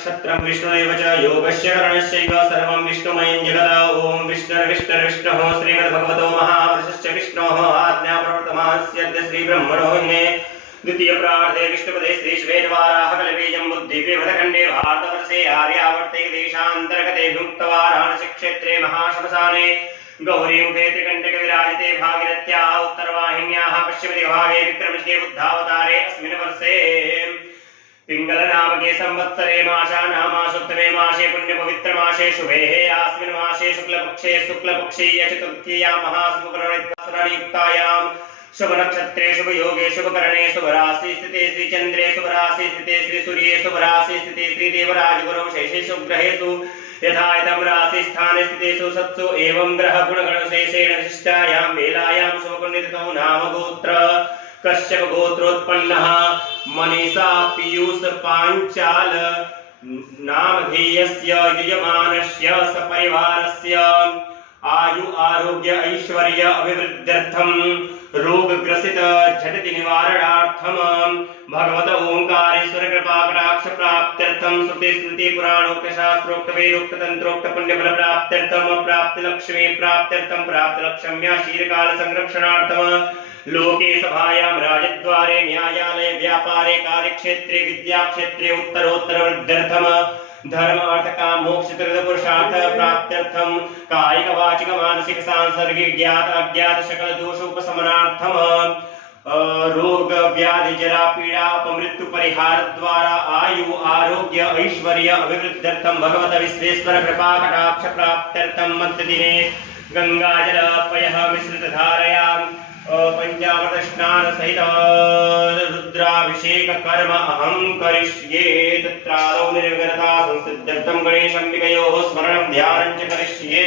नक्षत्रं विष्णुदेव च योगस्य करणस्यैव सर्वं विष्णुमयं जगत्। ओम विष्णुर्विष्णुर्विष्णुः श्रीमद्भगवतो महापुरुषस्य विष्णोः आज्ञाप्रवर्तमानस्य श्री ब्रह्मणो ने द्वितीय प्रार्थे विष्णुपदे श्री श्वेतवाराह कलबीजं बुद्धिपीठखण्डे भारतवर्षे आर्यावर्ते देशान्तर्गते भुक्तवाराणसी क्षेत्रे महाश्मशाने गौरीमुखे त्रिकण्टके विराजिते भागीरथ्याः उत्तरवाहिन्याः पश्चिमदिग्भागे विक्रमशके बुद्धावतारे अस्मिन् वर्षे पिंगलनामके संवत्सरे मासानामासोत्तमे मासे पुण्यपवित्रमासे शुभे अस्मिन् मासे शुक्लपक्षीय चतुर्थीयां महाशुभकरणयुक्तायां शुभ नक्षत्रे शुभ योगे शुभ करणे शुभ राशि स्थिते श्री चंद्रे शुभ राशि स्थिते श्री सूर्ये शुभ राशि स्थिते श्री देवराज गुरु शेषेषु ग्रहेषु यथा इदं राशि स्थाने स्थितेषु सत्सु एवं ग्रह गुणगण शेषेण विशिष्टायां वेलायां शुभ पुण्यतिथौ नाम गोत्र कश्यप गोत्रोत्पन्नः मनीषा पीयूष पांचाल नामधेयस्य यजमानस्य सपरिवारस्य आयु आरोग्य ऐश्वर्य अभिवृद्ध्यर्थम रोगग्रसित झटिति निवारणार्थम भगवत ओंकारेश्वर कृपा कटाक्ष प्राप्त्यर्थम श्रुति स्मृति पुराणोक्त शास्त्रोक्त वेदोक्त तंत्रोक्त पुण्य फल प्राप्त्यर्थम प्राप्ति लक्ष्मी प्राप्त्यर्थम प्राप्ति लक्ष्म्या शीरकाल संरक्षणार्थम लोके सभायां राजद्वारे न्यायालय व्यापारे कार्यक्षेत्रे विद्याक्षेत्रे उत्तरोत्तर वृद्ध्यर्थम धर्म अर्थ काम मोक्ष त्रिविध पुरुषार्थ प्राप्त्यर्थम कायिक वाचिक मानसिक सांसर्गिक ज्ञात अज्ञात सकल दोष उपशमनार्थम रोग व्याधि जरा पीड़ा अपमृत्यु परिहार द्वारा आयु आरोग्य ऐश्वर्य अभिवृद्ध्यर्थम भगवत विश्वेश्वर कृपा कटाक्ष प्राप्त्यर्थम मध्य दिने गंगाजल पयः मिश्रित धारयां पंचामृत स्नान सहित रुद्राभिषेक कर्म अहं करिष्ये। तत्रादौ निर्विघ्नता संसिद्ध्यर्थं गणेशं विगयोः स्मरणं ध्यानं च करिष्ये।